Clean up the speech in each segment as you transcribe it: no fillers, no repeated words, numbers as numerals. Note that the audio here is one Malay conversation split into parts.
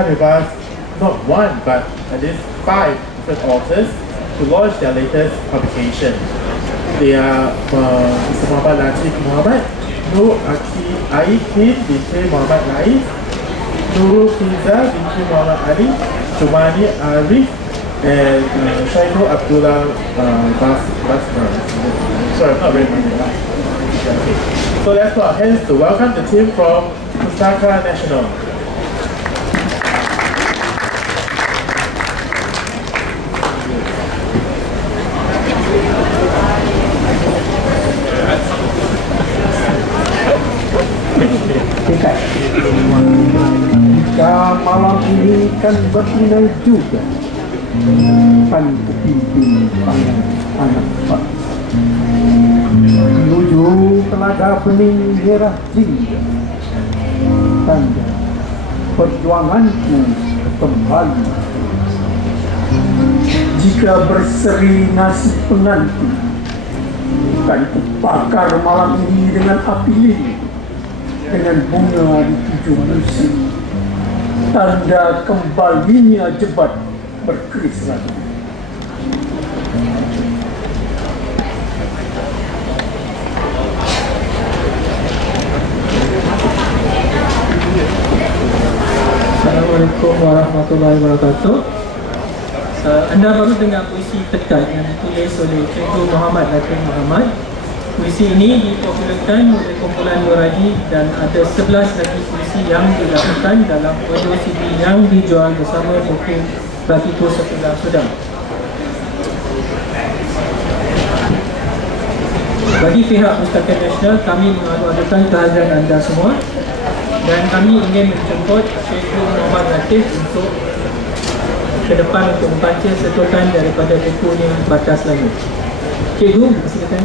have with us not one but at least 5 different authors to launch their latest publication. They are Mr. Muhammad Latif Muhammad, Nur Aikin binti Muhammad Laif, Nurul Fiza binti Muhammad Ali, Jumani Arif, and Shaikul Abdullah Basra. Sorry, I'm not very familiar. Okay. So let's put our hands to welcome the team from Pustaka Nasional. Jika malam ini kan berpindah juga pan kepimpin pangan anak pak menuju telaga bening merah jingga tanda perjuanganku kembali. Jika berseri nasib pengantin kan kubakar malam ini dengan api lilin, dengan bunga di 7 musim, tanda kembalinya jebat berkeris lagi. Assalamualaikum warahmatullahi wabarakatuh. Anda baru dengar puisi Tekat yang ditulis oleh Cikgu Muhammad Latif Muhammad. Puisi ini dipopularkan oleh kumpulan Nuradi dan ada 11 lagi puisi yang dilakukan dalam audio CD yang dijual bersama buku Bagiku Sekolah Sudan. Bagi pihak Pustaka Nasional, kami mengalu-alukan kehadiran anda semua dan kami ingin menjemput Cikgu Muhammad Latif untuk ke depan untuk membaca setukan daripada bukunya Batas Langit. Cikgu, silakan.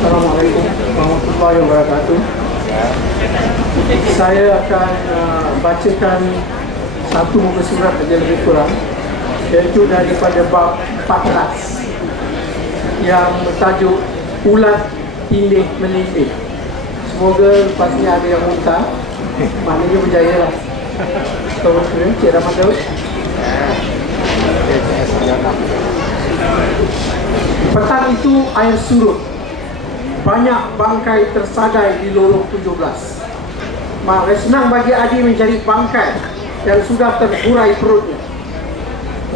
Assalamualaikum warahmatullahi wabarakatuh. Saya akan bacakan satu muka surat saja lebih kurang, iaitu daripada bab 14 yang bertajuk Ulat Tindih Menindih. Semoga lepas ni ada yang muntah, maknanya berjaya lah. Cik Rahmat Daud. Petang itu air surut, banyak bangkai tersadai di lorong 17. Maka senang bagi Adi mencari bangkai yang sudah terburai perutnya.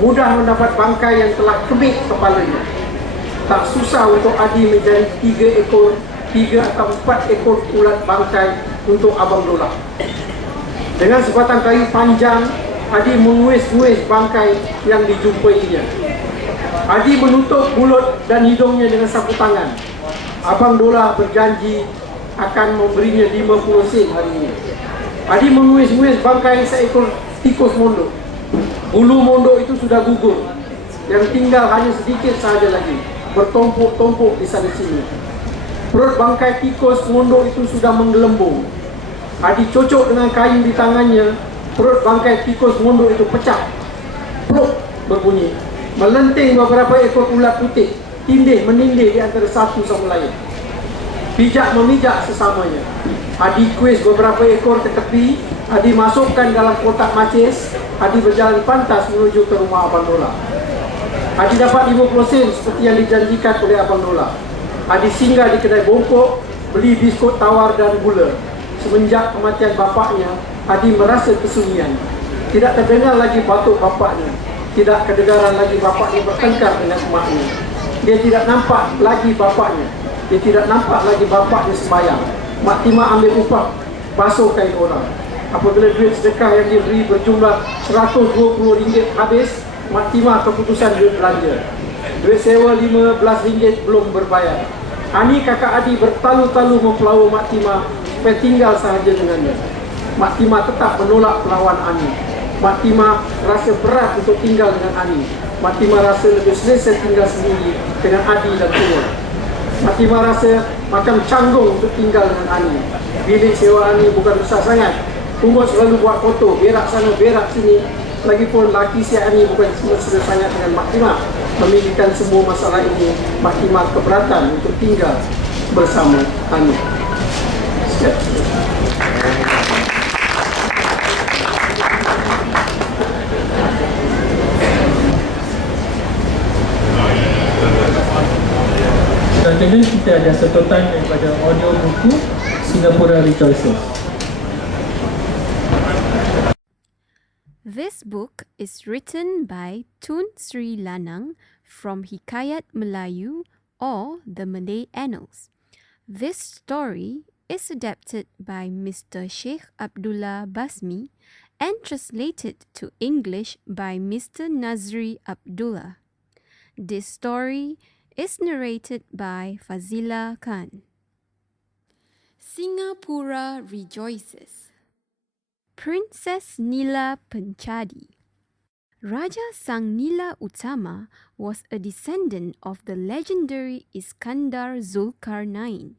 Mudah mendapat bangkai yang telah kemik kepalanya. Tak susah untuk Adi mencari 3 atau 4 ekor ulat bangkai untuk Abang Dola. Dengan sebatang kayu panjang, Adi menguis-nguis bangkai yang dijumpainya. Adi menutup mulut dan hidungnya dengan sapu tangan. Abang Dola berjanji akan memberinya 50 sen hari ini. Adi menguis-nguis bangkai seekor tikus mondok. Bulu mondok itu sudah gugur. Yang tinggal hanya sedikit sahaja lagi, bertumpuk-tumpuk di sana sini. Perut bangkai tikus mondok itu sudah menggelembung. Adi cocok dengan kayu di tangannya. Perut bangkai tikus mondok itu pecah. Pluk berbunyi. Melenting beberapa ekor ulat putih, tindih menindih di antara satu sama lain. Pijak memijak sesamanya. Adi kuis beberapa ekor ke tepi. Adi masukkan dalam kotak macis. Adi berjalan pantas menuju ke rumah Abang Dola. Adi dapat 50 sen seperti yang dijanjikan oleh Abang Dola. Adi singgah di kedai bongkok, beli biskut tawar dan gula. Semenjak kematian bapaknya, Adi merasa kesunyian. Tidak terdengar lagi batuk bapaknya. Tidak kedengaran lagi bapaknya bertengkar dengan emaknya. Dia tidak nampak lagi bapaknya. Dia tidak nampak lagi bapaknya sembahyang. Mak Timah ambil upah, basuh kain orang. Apabila duit sedekah yang diberi berjumlah RM120 habis, Mak Timah keputusan duit belanja. Duit sewa RM15 belum berbayar. Ani kakak Adi bertalu-talu mempelawa Mak Timah supaya tinggal sahaja dengannya. Mak Timah tetap menolak pelawan Ani. Mak Timah rasa berat untuk tinggal dengan Ani. Mak Timah rasa lebih selesa tinggal sendiri dengan Adi dan Tua. Mak Timah rasa macam canggung untuk tinggal dengan Ani. Bilik sewa Ani bukan besar sangat. Umur selalu buat foto, berak sana, berak sini. Lagipun laki siap ini bukan semestinya sangat dengan mahkamah memikirkan semua masalah ini. Mahkamah keberatan untuk tinggal bersama kami. Sekian. Selanjutnya kita ada sedotan daripada audio buku Singapura Rejoices. This book is written by Tun Sri Lanang from Hikayat Melayu or the Malay Annals. This story is adapted by Mr. Sheikh Abdullah Basmi and translated to English by Mr. Nazri Abdullah. This story is narrated by Fazila Khan. Singapura Rejoices. Princess Nila Penchadi. Raja Sang Nila Utama was a descendant of the legendary Iskandar Zulkarnain.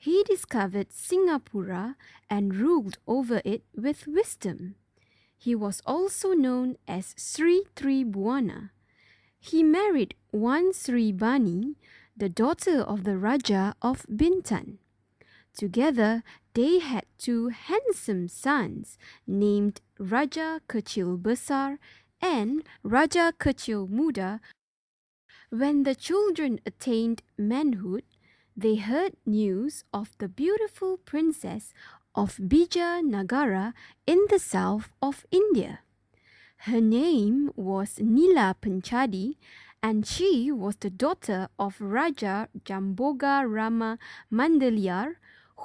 He discovered Singapura and ruled over it with wisdom. He was also known as Sri Tribuana. He married one Sri Bani, the daughter of the Raja of Bintan. Together, they had two handsome sons named Raja Kecil Besar and Raja Kecil Muda. When the children attained manhood, they heard news of the beautiful princess of Bija Nagara in the south of India. Her name was Nila Penchadi, and she was the daughter of Raja Jamboga Rama Mandaliar,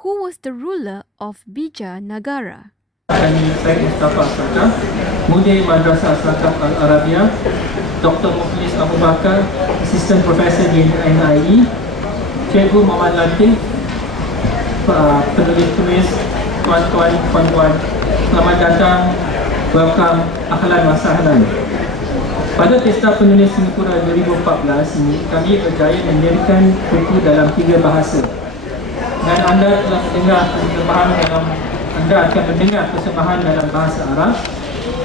who was the ruler of Bija Nagara. Kami Syed Mustafa Asakaf, Mudir Madrasah Asakaf Al-Arabiah, Dr. Muflis Abu Bakar, Assistant Professor di NIE, Cikgu Muhammad Latif, penulis-penulis, tuan-tuan, puan-puan, selamat datang, welcome, ahlan wa sahlan. Pada Pesta Penulis Singapura 2014 ini, kami berjaya mendirikan buku dalam 3 bahasa. Dan anda telah mendengar anda akan mendengar persembahan dalam bahasa Arab,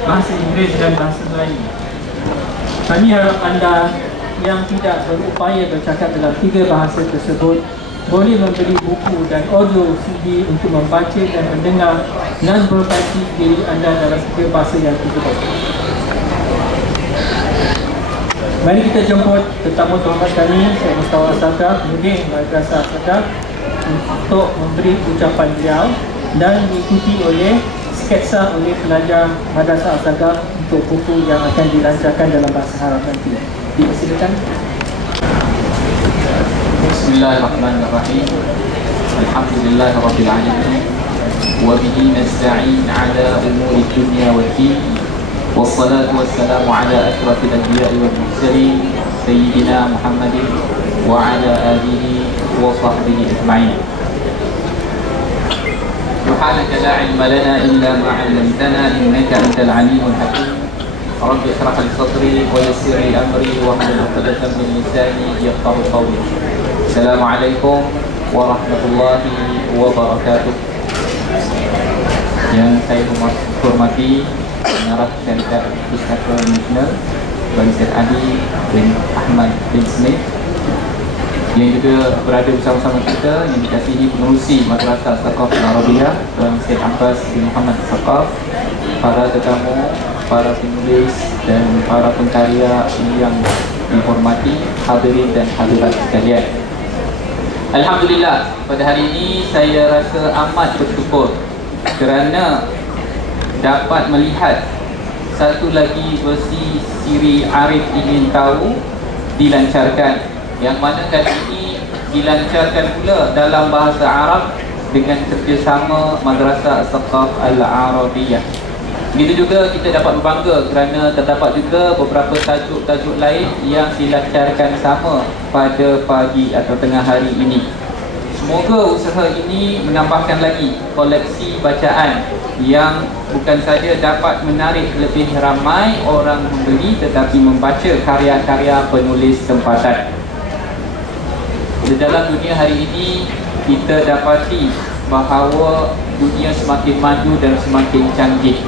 bahasa Inggeris dan bahasa Melayu. Kami harap anda yang tidak berupaya bercakap dalam 3 bahasa tersebut boleh membeli buku dan audio CD untuk membaca dan mendengar dan memperbaiki diri anda dalam 3 bahasa yang tersebut. Mari kita jemput tetamu terhormat kami, Syed Mustafa Asakaf, Mudir Madrasah Asakaf, untuk memberi ucapan beliau dan diikuti oleh sketsa oleh pelajar Madrasah Asakaf untuk buku yang akan dilancarkan dalam bahasa Arab nanti. Dipersilakan. Bismillahirrahmanirrahim. Alhamdulillahirabbil alamin. Wa bihi nasta'in 'ala umuri dunya waddin. Wassalatu wassalamu 'ala asyrafil anbiya'i wal mursalin sayyidina Muhammadin wa 'ala alihi wa sahbihi ajma'in. Subhanaka la 'ilma lana illa ma 'allamtana innaka antal 'alimul hakim. Rabbi ishrah li sadri wa yassir li amri wa hlul 'uqdatam min lisani yafqahu qawli. Assalamualaikum warahmatullahi wabarakatuh. Yang saya hormati Pengarah Syarikat Pustaka Nasional Bani Syed Ali bin Ahmad bin Smith, yang juga berada bersama-sama kita, yang dikasihi pengerusi Madrasah Asakaf Al-Arabiah Bani Syed Abbas bin Muhammad Asakaf, para tetamu, para penulis dan para pengkarya yang dihormati, hadirin dan hadirat sekalian. Alhamdulillah, pada hari ini saya rasa amat bersyukur kerana dapat melihat satu lagi versi Siri Arif Ingin Tahu dilancarkan, yang mana kali ini dilancarkan pula dalam bahasa Arab dengan kerjasama Madrasah Asakaf Al-Arabiyah. Begitu juga kita dapat berbangga kerana terdapat juga beberapa tajuk-tajuk lain yang dilancarkan sama pada pagi atau tengah hari ini. Semoga usaha ini menambahkan lagi koleksi bacaan yang bukan saja dapat menarik lebih ramai orang membeli, tetapi membaca karya-karya penulis tempatan. Di dalam dunia hari ini kita dapati bahawa dunia semakin maju dan semakin canggih.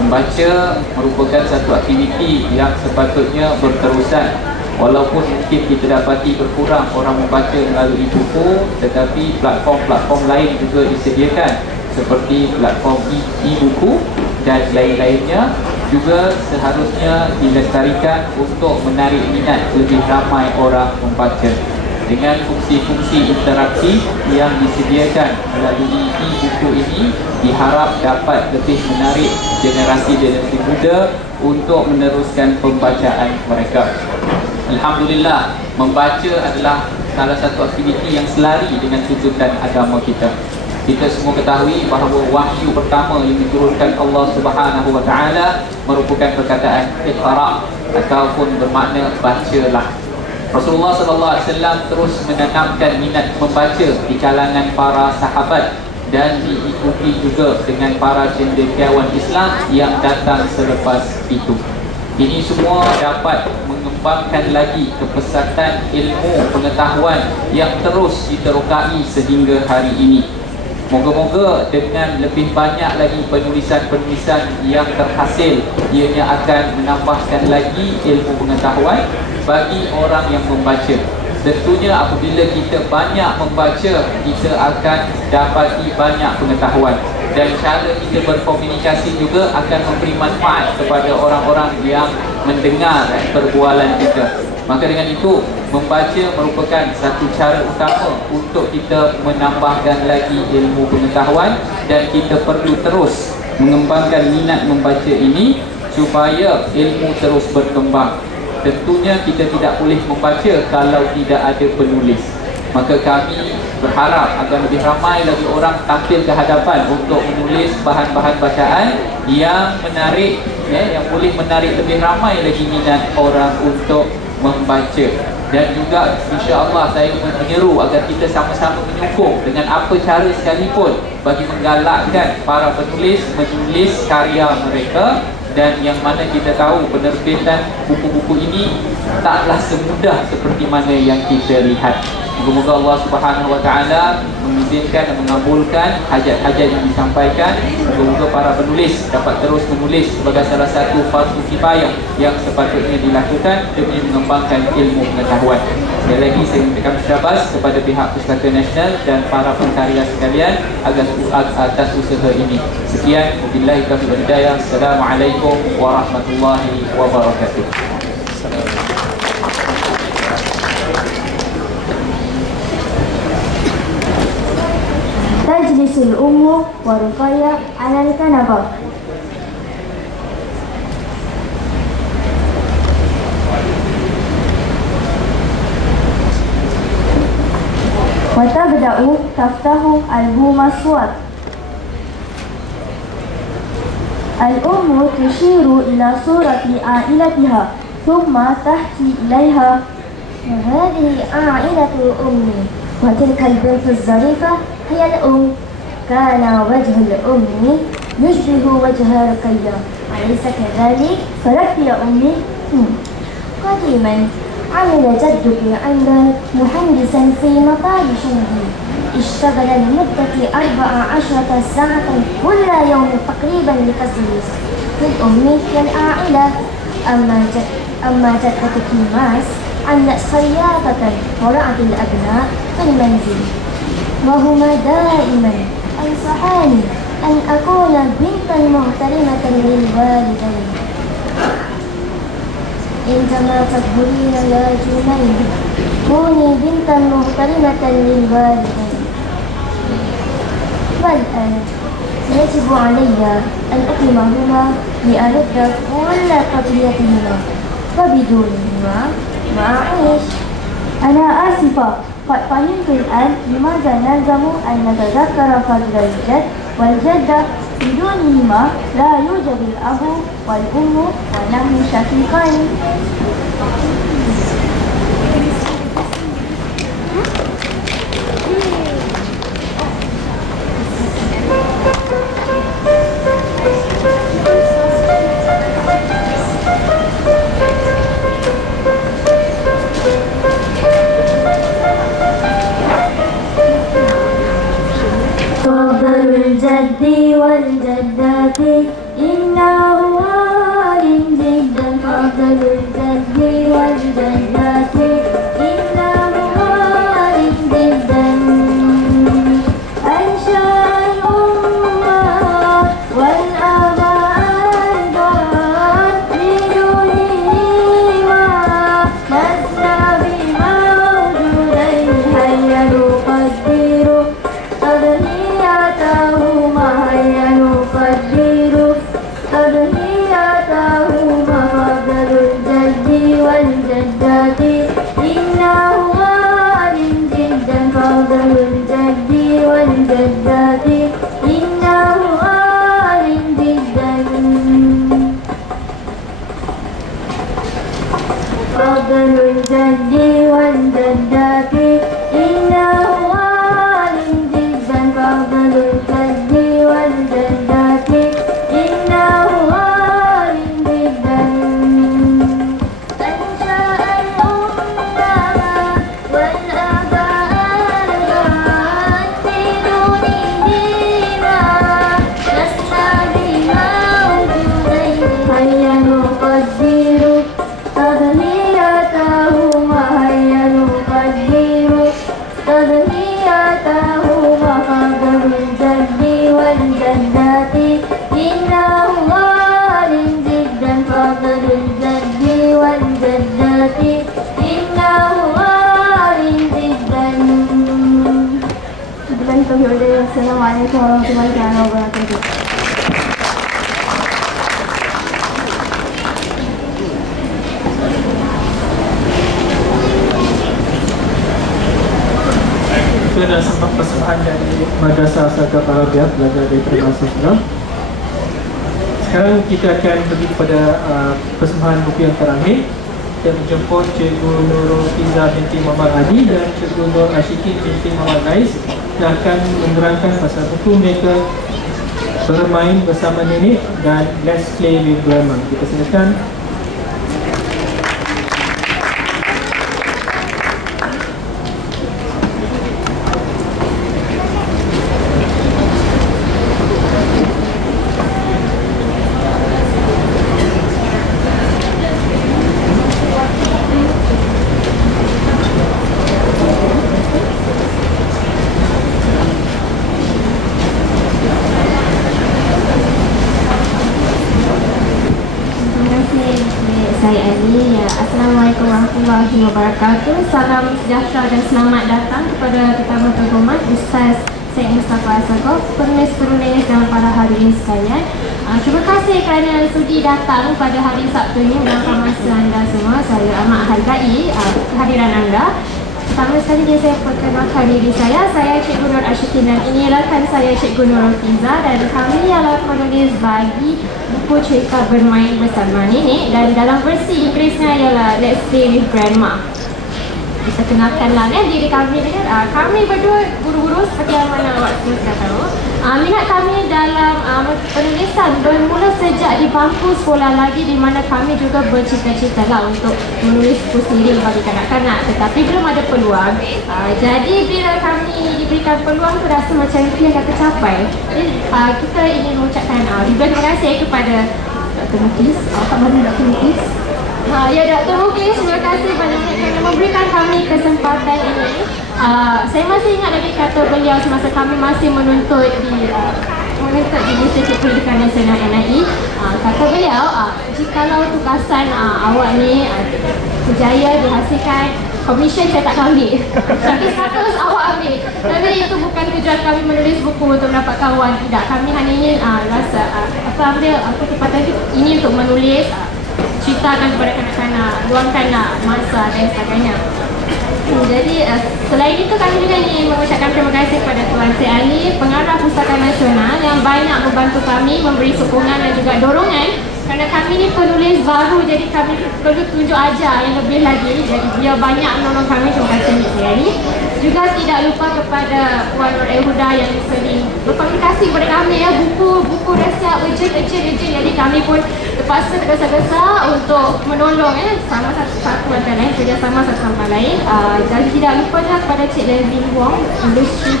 Membaca merupakan satu aktiviti yang sepatutnya berterusan. Walaupun mungkin kita dapati berkurang orang membaca melalui buku, tetapi platform-platform lain juga disediakan seperti platform e-buku dan lain-lainnya juga seharusnya dilestarikan untuk menarik minat lebih ramai orang membaca. Dengan fungsi-fungsi interaktif yang disediakan melalui e-buku ini diharap dapat lebih menarik generasi muda untuk meneruskan pembacaan mereka. Alhamdulillah, membaca adalah salah satu aktiviti yang selari dengan tuntutan agama kita. Kita semua ketahui bahawa wahyu pertama yang diturunkan Allah Subhanahu wa taala merupakan perkataan Iqra ataupun bermakna bacalah. Rasulullah sallallahu alaihi wasallam terus menanamkan minat membaca di kalangan para sahabat dan diikuti juga dengan para cendekiawan Islam yang datang selepas itu. Ini semua dapat mengembangkan lagi kepesatan ilmu pengetahuan yang terus diterokai sehingga hari ini. Moga-moga dengan lebih banyak lagi penulisan-penulisan yang terhasil, ianya akan menambahkan lagi ilmu pengetahuan bagi orang yang membaca. Tentunya apabila kita banyak membaca, kita akan dapati banyak pengetahuan dan cara kita berkomunikasi juga akan memberi manfaat kepada orang-orang yang mendengar perbualan kita. Maka dengan itu, membaca merupakan satu cara utama untuk kita menambahkan lagi ilmu pengetahuan dan kita perlu terus mengembangkan minat membaca ini supaya ilmu terus berkembang. Tentunya kita tidak boleh membaca kalau tidak ada penulis. Maka kami berharap agar lebih ramai lagi orang tampil ke hadapan untuk menulis bahan-bahan bacaan yang menarik, yang boleh menarik lebih ramai lagi minat orang untuk membaca. Dan juga insya-Allah saya menyeru agar kita sama-sama menyokong dengan apa cara sekalipun bagi menggalakkan para penulis menulis karya mereka. Dan yang mana kita tahu penerbitan buku-buku ini taklah semudah seperti mana yang kita lihat. Moga-moga Allah Subhanahu wa taala mengizinkan dan mengabulkan hajat-hajat yang disampaikan. Moga-moga para penulis dapat terus menulis sebagai salah satu fardu kifayah yang sepatutnya dilakukan demi mengembangkan ilmu pengetahuan. Sekali lagi saya mengucapkan syabas kepada pihak Pustaka Nasional dan para pengkarya sekalian atas usaha ini. Sekian, wabillahi taufiq wal hidayah. Assalamualaikum warahmatullahi wabarakatuh. تجلس الأم ورقية على الكنبة. وتبدأ تفتح ألبوم الصور. الأم تشير إلى صورة عائلتها ثم تحكي إليها: هذه عائلة أمي، وتلك البنت الظريفة هي الأم. كان وجه الأم يشبه وجه رقية، أليس كذلك؟ صدقت يا أمي. قديما عمل جدك عند مهندسا في مطار شنغهاي، اشتغل لمدة 14 ساعة كل يوم تقريبا لتدريس للأم والعائلة. أما جدتك ماس عملت خياطة ورعت الأبناء في المنزل، وهما دائما أنصحاني أن أكون بنتا محترمة للوالدين. عندما تكبرين يا جنين كوني بنتا محترمة للوالدين. والآن يجب علي أن أقيمهما لأرد كل قضيتهما، وبدونهما ما أعيش. أنا آسفة، قد فهمت الآن لماذا نلزم أن نتذكر فضل الجد والجدة. بدونهما لا يوجد الأب والأم ونحن شقيقان. فضل الجد والجدة إنه الجد والجدات إنه عالم جدا أنشأ الأمة والآباء أيضا بدونهما لسنا بموجودين هيا نقدر تضحياتهما هيا نقدر تضحياتهما فضل الجد والجدات إنه عالم جدا فضل الجد والجدات إنه عالم جدا فضل الجد والجدات إنه عالم جدا فضل الجد والجدات إنه عالم جدا أنشأ الأمة والآباء بدونهما لسنا بموجودين هيا نقدر تضحياتهما هيا نقدر تضحياتهما فضل الجد والجدات إنه عالم جدا فضل الجد والجدات إنه عالم جدا. السلام عليكم ورحمة الله وبركاته. Itu adalah sembah persembahan dari Madrasah Asaqaf Arabiah, belajar dari Termasuk Islam. Sekarang kita akan pergi kepada persembahan buku yang terakhir. Kita menjemput Cikgu Nurul Fiza binti Muhammad Adi dan Cikgu Nur Ashikin binti Muhammad Nais yang akan menerangkan pasal buku mereka Bermain Bersama Nenek dan Let's Play with Grandma. Kita silakan. Saya Ali. Assalamualaikum warahmatullahi wabarakatuh. Salam sejahtera dan selamat datang kepada Tetamu Terhormat Ustaz Syed Mustafa Asaqaf, penulis-penulis dan para hadirin sekalian. Terima kasih kerana sudi datang pada hari Sabtu ini meluangkan masa anda semua. Saya amat hargai kehadiran anda. Pertama sekali saya perkenalkan diri saya Cikgu Nur Ashikin dan ini rakan saya Cikgu Nurul Fiza dan kami ialah penulis bagi buku cerita Bermain Bersama Nenek dan dalam versi Inggerisnya ialah Let's Play with Grandma. Kita kenalkanlah diri kami dengan kami berdua guru-guru seperti yang mana awak semua sudah tahu. Minat kami dalam penulisan bermula sejak di bangku sekolah lagi di mana kami juga bercita-cita lah untuk menulis buku sendiri bagi kanak-kanak tetapi belum ada peluang. Jadi bila kami diberikan peluang tu rasa macam itu yang kita capai. Jadi kita ingin mengucapkan ribuan terima kasih kepada Dr. Muklis, Pak Madu Dr. Muklis. Ya Dr. Muklis, terima kasih banyak kerana memberikan kami kesempatan ini. Saya masih ingat lagi kata beliau semasa kami masih menuntut di Institut Pendidikan Nasional NIE. Kata beliau, jikalau tugasan awak ni berjaya dihasilkan komisen saya tak ambil. Tapi 100 awak ambil. Tapi itu bukan tujuan kami menulis buku untuk mendapat kawan. Tidak, kami hanya ingin rasa ambil kesempatan ini untuk menulis, ceritakan kepada kanak-kanak, luangkan masa dan sebagainya. Jadi selain itu kami juga ingin mengucapkan terima kasih kepada Tuan Syed Ali, Pengarah Pustaka Nasional yang banyak membantu kami, memberi sokongan dan juga dorongan kerana kami ni penulis baru jadi kami perlu tunjuk ajar yang lebih lagi. Jadi beliau banyak menolong kami, terima kasih Syed Ali. Juga tidak lupa kepada Puan Nur Huda yang sering berkomunikasi kepada kami buku rahsia urgent. Jadi kami pun terpaksa tergesa-gesa untuk menolong sama satu sama lain, kerjasama satu sama lain. Dan tidak lupa kepada Cik Levin Wong, industri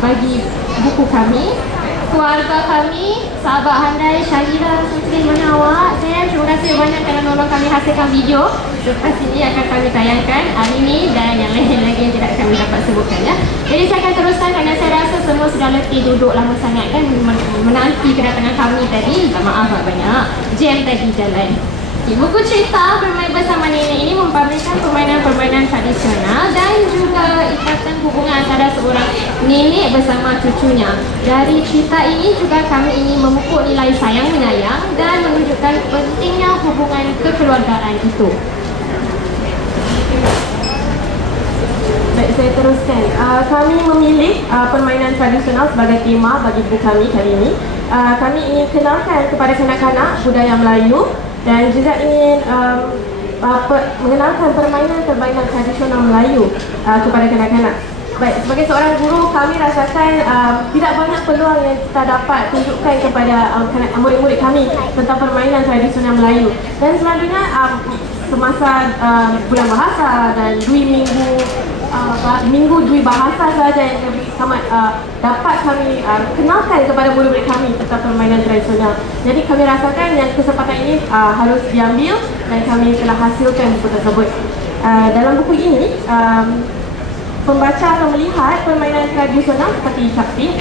bagi buku kami. keluarga kami, sahabat Handai, Syahira, Sutri, mana awak? Terima kasih banyak kerana menolong kami hasilkan video. Selepas ini akan kami tayangkan hari ini dan yang lain lagi yang tidak kami dapat sebutkan ya. Jadi saya akan teruskan kerana saya rasa semua sudah letih duduk lama sangat kan menanti kedatangan kami tadi. Maaf banyak jam tadi jalan. Buku cerita Bermain Bersama Nenek ini mempamerkan permainan-permainan tradisional dan juga ikatan hubungan antara seorang nenek bersama cucunya. Dari cerita ini juga kami ingin memupuk nilai sayang menyayang dan menunjukkan pentingnya hubungan kekeluargaan itu. Baik, saya teruskan. Kami memilih permainan tradisional sebagai tema bagi buku kami kali ini. Kami ingin kenalkan kepada kanak-kanak budaya Melayu dan juga ingin mengenalkan permainan tradisional Melayu kepada kanak-kanak. Baik, sebagai seorang guru, kami rasakan tidak banyak peluang yang kita dapat tunjukkan kepada murid-murid kami tentang permainan tradisional Melayu. Dan selalunya semasa bulan bahasa dan 2 minggu 2 bahasa saja yang dapat kami kenalkan kepada murid-murid kami tentang permainan tradisional. Jadi kami rasakan yang kesempatan ini harus diambil dan kami telah hasilkan buku tersebut. Dalam buku ini, pembaca akan melihat permainan tradisional seperti capting,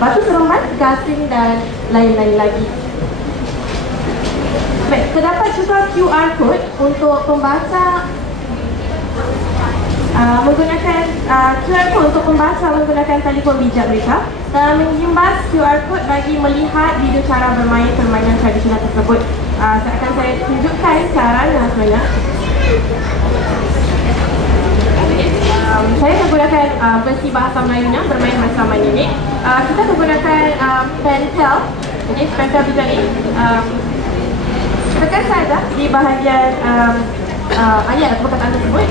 batu seremban, gasing dan lain-lain lagi. Baik, terdapat juga QR code untuk pembaca menggunakan QR code untuk pembaca menggunakan telefon bijak mereka dan mengimbas QR code bagi melihat video cara bermain permainan tradisional tersebut. Akan saya tunjukkan caranya sebenarnya. Saya menggunakan versi bahasa Melayunya bermain bersama nenek. Kita menggunakan pentel. Jadi pentel bijak ni tekan saja di bahagian ayat atau perkataan tersebut.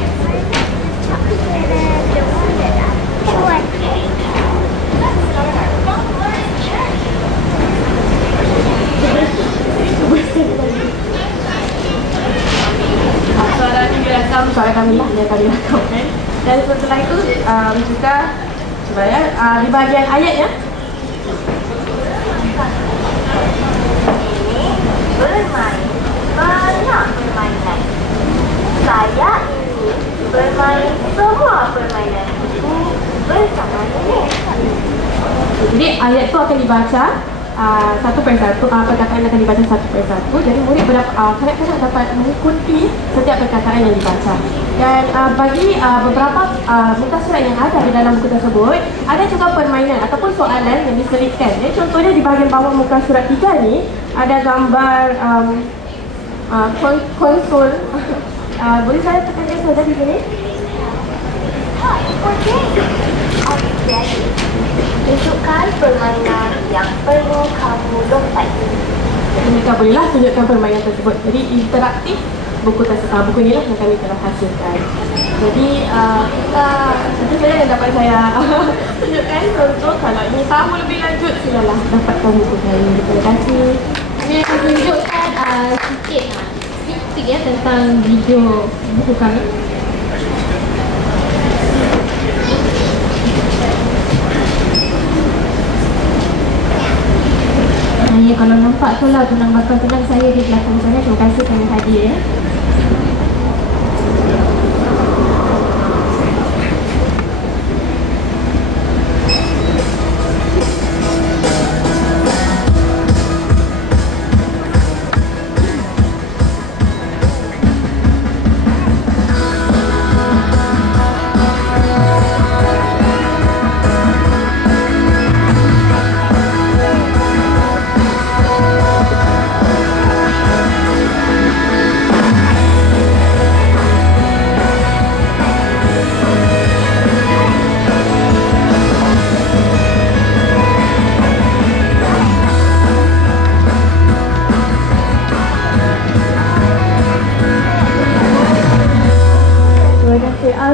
Suara ni direkam, suara kami lah yang kami rakam kan. Dan setelah itu juga sebenarnya di bahagian ayatnya bermain banyak permainan. Saya ingin bermain semua permainan itu bersama nenek. Jadi ayat tu akan dibaca satu persatu, perkataan akan dibaca satu persatu. Jadi murid kadang-kadang dapat mengikuti setiap perkataan yang dibaca. Dan bagi beberapa muka surat yang ada di dalam buku tersebut, ada juga permainan ataupun soalan yang diselitkan. Jadi contohnya di bahagian bawah muka surat 3 ni ada gambar konsol. Boleh saya tekan saja di sini? Okey. Jadi, tunjukkan permainan yang perlu kamu lompat. Jadi mereka bolehlah tunjukkan permainan tersebut. Jadi interaktif buku ni lah yang kami telah hasilkan. Jadi itu saja yang dapat saya tunjukkan. Contoh kalau ingin tahu lebih lanjut, silalah dapatkan buku saya. Terima kasih. Saya akan tunjukkan sedikit ya tentang video buku kami. Ya, kalau nampak tu lah tunang bakal tunang saya di belakang sana. Terima kasih kerana hadir ya.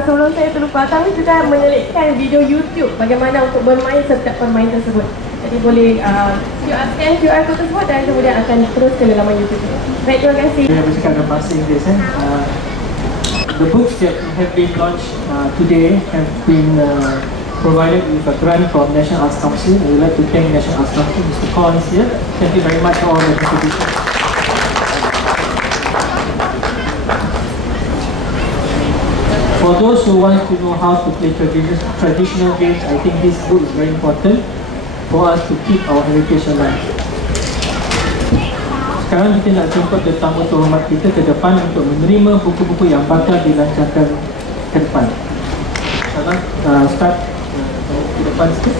Sebelum saya terlupa, kami juga menyelitkan video YouTube bagaimana untuk bermain setiap permainan tersebut. Jadi boleh scan QR code tersebut dan kemudian akan terus ke laman YouTube. Baik, terima kasih. Saya bercakap dalam bahasa Inggeris. The books that have been launched today have been provided with a grant from National Arts Council. I would like to thank National Arts Council, Mr. Khan is here. Thank you very much for all the contributions. For those who want to know how to play traditional games, I think this book is very important for us to keep our heritage alive. Sekarang kita nak jemput tetamu terhormat kita ke depan untuk menerima buku-buku yang bakal dilancarkan ke depan. InsyaAllah, start ke depan sikit.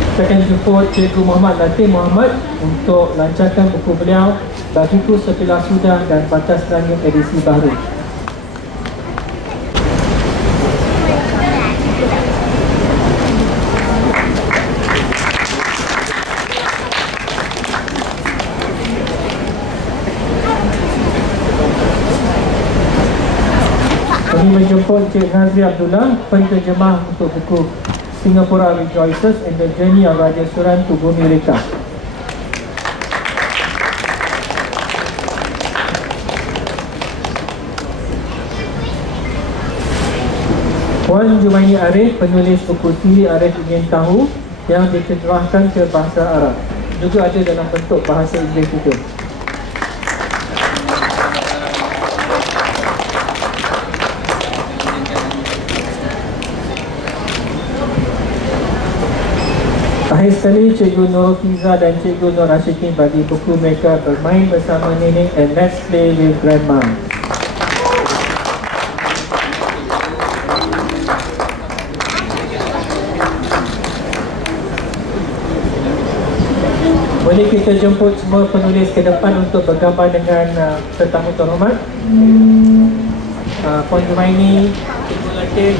Kita akan jemput Cikgu Muhammad Latif Muhammad untuk lancarkan buku beliau Bagiku Sepilah Sudah dan Batas Langit edisi baru. Kami menjemput Cik Nazri Abdullah, penterjemah untuk buku Singapore Rejoices and the Journey of Raja Suran to Bumi Reka. Puan Jumaini Arif, penulis buku Siri Arif Ingin Tahu yang diterjemahkan ke bahasa Arab. Juga ada dalam bentuk bahasa Inggeris juga. Akhir sekali, Cikgu Nurul Fiza dan Cikgu Nur Ashikin bagi buku mereka Bermain Bersama Nenek and Let's Play with Grandma. Boleh kita jemput semua penulis ke depan untuk bergambar dengan tetamu terhormat. Puan Jumaini, Cikgu Latif,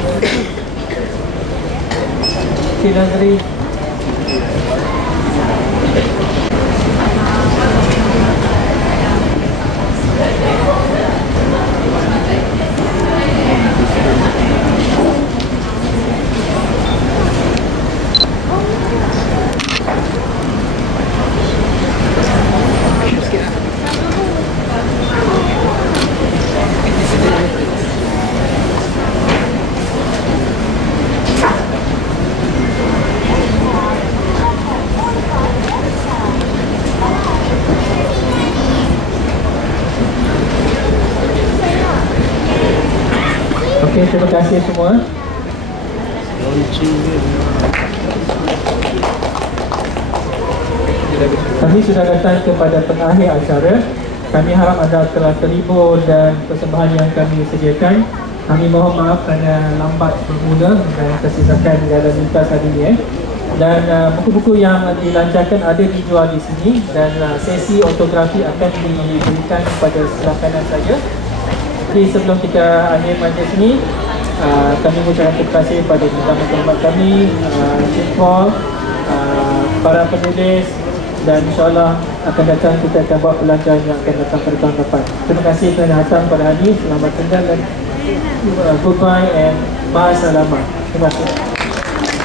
Cik Nazri. Okey, terima kasih semua. Kami sudah datang kepada pengakhir acara. Kami harap anda telah terhibur dan persembahan yang kami sediakan. Kami mohon maaf kerana lambat bermula dan tersisakan jalan lintas hari ini. Dan buku-buku yang dilancarkan ada dijual di sini dan sesi autografi akan diberikan kepada sebelah kanan saya. Jadi sebelum kita akhir majlis ini, kami mengucapkan terima kasih kepada tetamu terhormat kami, Cik Paul, para penulis, dan insyaAllah akan datang kita akan buat pelajaran yang akan datang pada tahun depan. Terima kasih kerana datang pada hari ini. Selamat tinggal dan goodbye and ma'assalamah. Terima kasih.